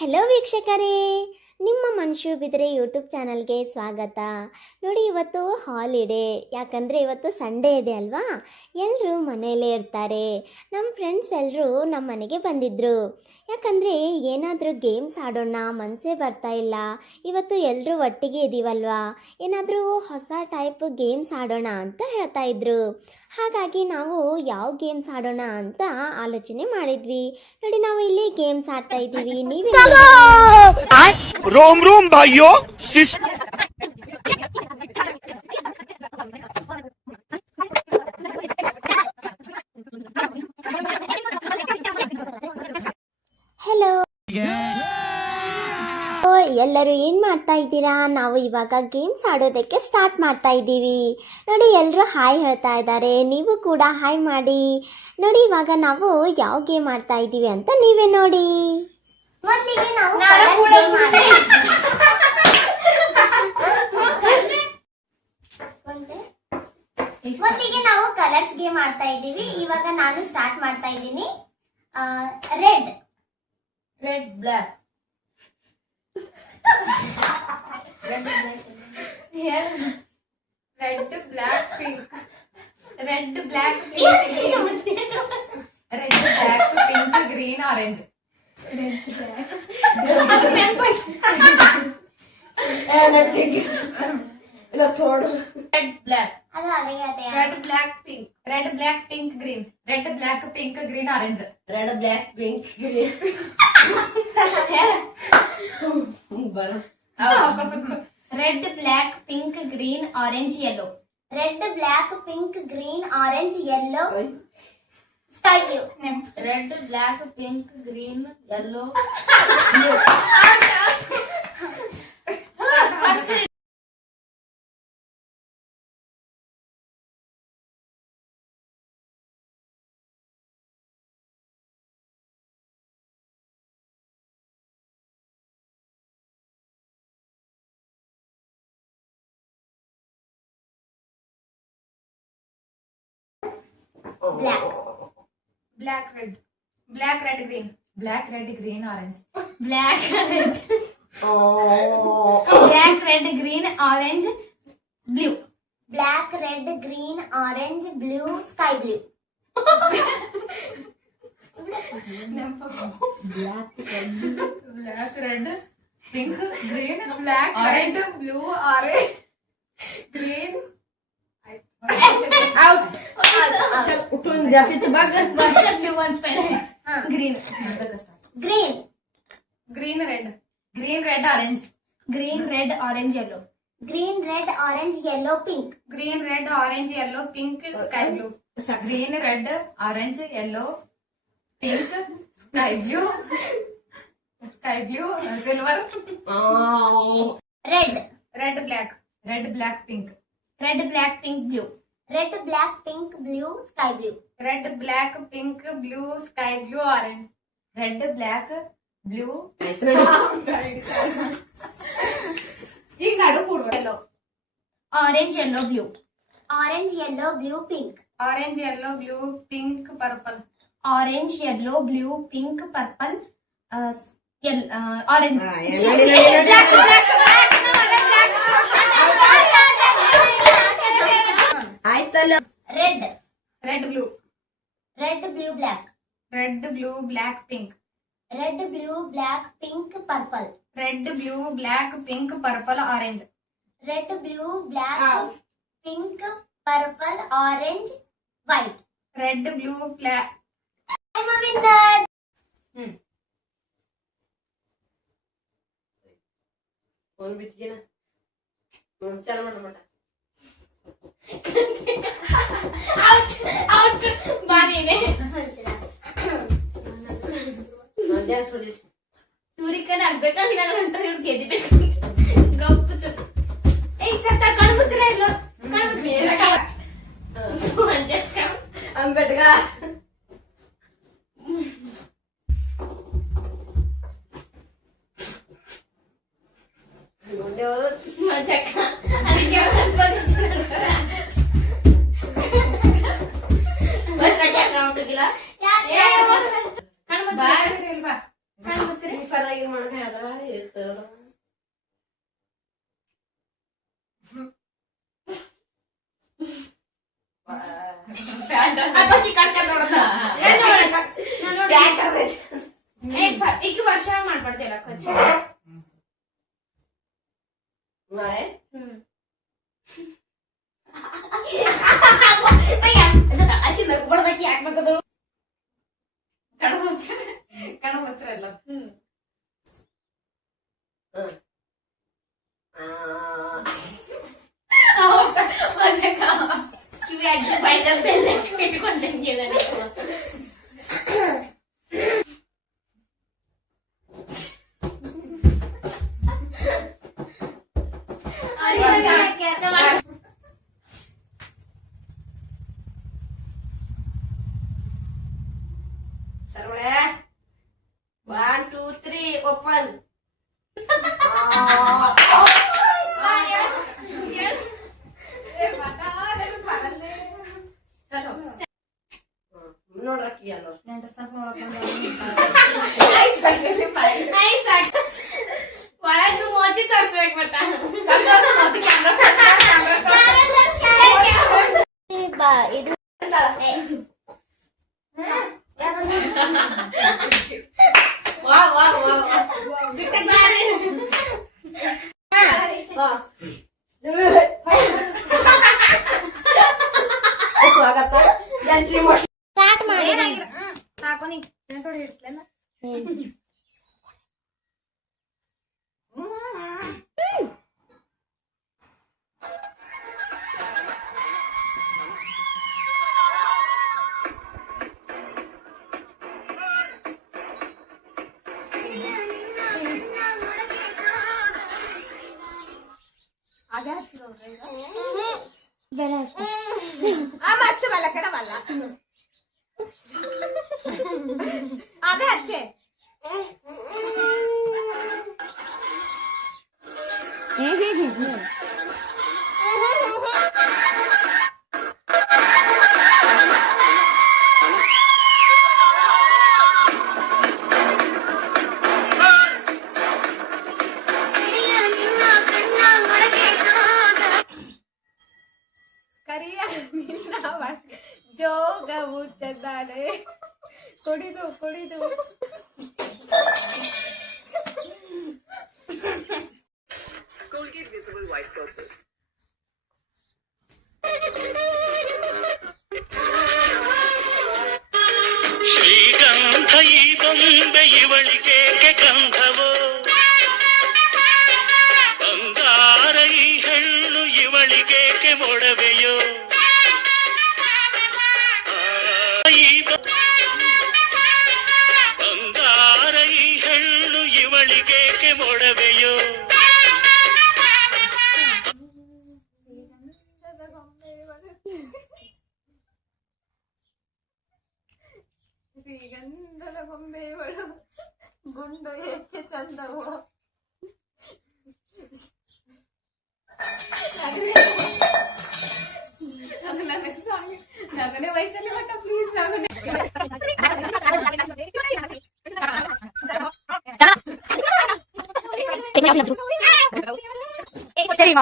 Hello ವೀಕ್ಷಕರೇ, ನಿಮ್ಮ ಮನುಷ್ಯ ಬಿದರೆ ಯೂಟ್ಯೂಬ್ ಚಾನಲ್ಗೆ ಸ್ವಾಗತ. ನೋಡಿ, ಇವತ್ತು ಹಾಲಿಡೇ, ಯಾಕಂದರೆ ಇವತ್ತು ಸಂಡೇ ಇದೆ ಅಲ್ವಾ. ಎಲ್ಲರೂ ಮನೆಯಲ್ಲೇ ಇರ್ತಾರೆ. ನಮ್ಮ ಫ್ರೆಂಡ್ಸ್ ಎಲ್ಲರೂ ನಮ್ಮ ಮನೆಗೆ ಬಂದಿದ್ದರು. ಯಾಕಂದರೆ ಏನಾದರೂ ಗೇಮ್ಸ್ ಆಡೋಣ, ಮನಸ್ಸೇ ಬರ್ತಾ ಇಲ್ಲ. ಇವತ್ತು ಎಲ್ಲರೂ ಒಟ್ಟಿಗೆ ಇದ್ದೀವಲ್ವಾ, ಏನಾದರೂ ಹೊಸ ಟೈಪ್ ಗೇಮ್ಸ್ ಆಡೋಣ ಅಂತ ಹೇಳ್ತಾ ಇದ್ರು. ಹಾಗಾಗಿ ನಾವು ಯಾವ ಗೇಮ್ಸ್ ಆಡೋಣ ಅಂತ ಆಲೋಚನೆ ಮಾಡಿದ್ವಿ. ನೋಡಿ, ನಾವು ಇಲ್ಲಿ ಗೇಮ್ಸ್ ಆಡ್ತಾ ಇದ್ದೀವಿ. ನೀವೇ रोम रोम भाइयों ಹೆಲೋ, ಎಲ್ಲರೂ ಏನು ಮಾಡ್ತಾ ಇದ್ದೀರಾ? ನಾವು ಇವಾಗ ಗೇಮ್ಸ್ ಆಡೋದಕ್ಕೆ ಸ್ಟಾರ್ಟ್ ಮಾಡ್ತಾ ಇದ್ದೀವಿ. ನೋಡಿ, ಎಲ್ಲರೂ ಹಾಯ್ ಹೇಳ್ತಾ ಇದ್ದಾರೆ. ನೀವು ಕೂಡ ಹಾಯ್ ಮಾಡಿ. ನೋಡಿ, ಇವಾಗ ನಾವು ಯಾವ ಗೇಮ್ ಆಡ್ತಾ ಇದ್ದೀವಿ ಅಂತ ನೀವೇ ನೋಡಿ. ಮೊದಲಿಗೆ ನಾವು ಕಲರ್ಸ್ ಗೇಮ್ ಆಡ್ತಾ ಇದ್ದೀವಿ. ಇವಾಗ ನಾನು ಸ್ಟಾರ್ಟ್ ಮಾಡ್ತಾ ಇದ್ದೀನಿ. Red black pink green orange pink green orange red black pink green red black pink green orange yellow red black pink green orange yellow sky blue. Red black pink green yellow black black red green orange black red green orange blue. Black red green orange blue sky blue. Black red pink green black orange blue orange green जाती तो भाग blue one पहले green green red orange yellow green red orange yellow pink. Green red orange yellow pink sky blue green red orange yellow pink sky blue silver red black pink blue red black pink blue sky blue. Red black pink blue sky blue orange red black blue yellow orange yellow blue. Orange yellow blue pink. Orange yellow blue pink purple orange yellow blue pink purple orange. आयतल red blue black. Red blue black pink red blue black pink purple. Red blue black pink purple orange red blue black pink purple orange white. Red blue black I'm a winner. Phone बिच गया चल मटा Out बानी ने जा छोड़ी ಸೂರಿಕನ ಆಗ್ಬೇಕಂತ ಹೊಂಟ್ರೆ ಇವ್ರು ಗೆದಿಬೇಕು. ಗಪ್ಪು ಚುಪ್ ಚಕ್ಕ ಕಣ್ಣು ಮುಚ್ಚರ ಇಲ್ಲ ಕಣ್ಣು ಮುಚ್ಚಿ अंबेडकर ಚಕ್ಕ ಅದಕ್ಕೆ ಪೊಸಿಷನ್ ಇರ್ತಾರೆ. ಬಸ್ ಅಟ್ಯಾಕ್ ಮಾಡ್ತಿಲ್ಲ. ಯಾರು ಕಣ್ಣು ಮುಚ್ಚಿ ಬಾಯ್ ಇಲ್ವಾ ಫ್ರೀ ಫೈರ್ ಕೆಳಗಿನ ಮಣಕ ಅದ್ರ ಇತ್ತು ಈಗ ವರ್ಷ ಮಾಡ್ಬಾರ್ದಿಲ್ಲ ಖರ್ಚು ನಾಳೆ ಆಕಿ ನಗ್ಬಾರ್ದಾಕಿ ಯಾಕೆ ಬೇಕದು ಕಣ ಹೋಗ್ತಿರಲ್ಲ ಕಿವಿ ಅಡ್ಡ ಬೈದಂತೆಲ್ಲ ಇಟ್ಕೊಂಡಂಗೆ ಸರ್ವಳೆ 1 2 3 ಓಪನ್ ನೋಡ್ರಕ್ಕಿ ಅಲ್ಲ ಒಳಗ್ ಮೋತಿ ತೋರ್ಸ್ಬೇಕು ಮತ್ತ ಬಾ ಇದು ಸ್ವಾಗತ ಎಂಟ್ರಿ ಮಾಡಿ ಸ್ಟಾರ್ಟ್ ಮಾಡಿ ಸಾಕು ನೀ ಥೋಡಿ ಹಿಡಿಸ್ಲೇನ ಅದೇ ಹಚ್ಚಿರೋಡ್ರಿ ಬೇಡ ಮಸ್ತ್ ಬಲ್ಲ ಕಣ ಬಲ್ಲ ಅದೇ ಹಚ್ಚೆ ಕರಿಯ ಜೋಗವು ಚಂದಾನೆ ಕುಡಿದು ಕುಡಿದು Colgate Visible White Purple. ಶ್ರೀಗಂಧ ಈ ಬೊಂಬೆ ಇವಳಿಗೇಕೆ ಗಂಧವೋ ಬಂಗಾರ ಈ ಹೆಣ್ಣು ಇವಳಿಗೇಕೆ ಮೊಡವೆಯೋ ಬಂಗಾರ ಈ ಹೆಣ್ಣು ಇವಳಿಗೇಕೆ ಮೊಡವೆಯೋ ಶ್ರೀಗಂಧದ ಗೊಂಬೆಗಳು ಗುಂಡು ಏಕೆ ಚಂದವೋ ನಗನೇ ವಯಸ್ಸಲ್ಲಿ ಮಟ್ಟ ಪ್ಲೀಸ್ ಸರಿ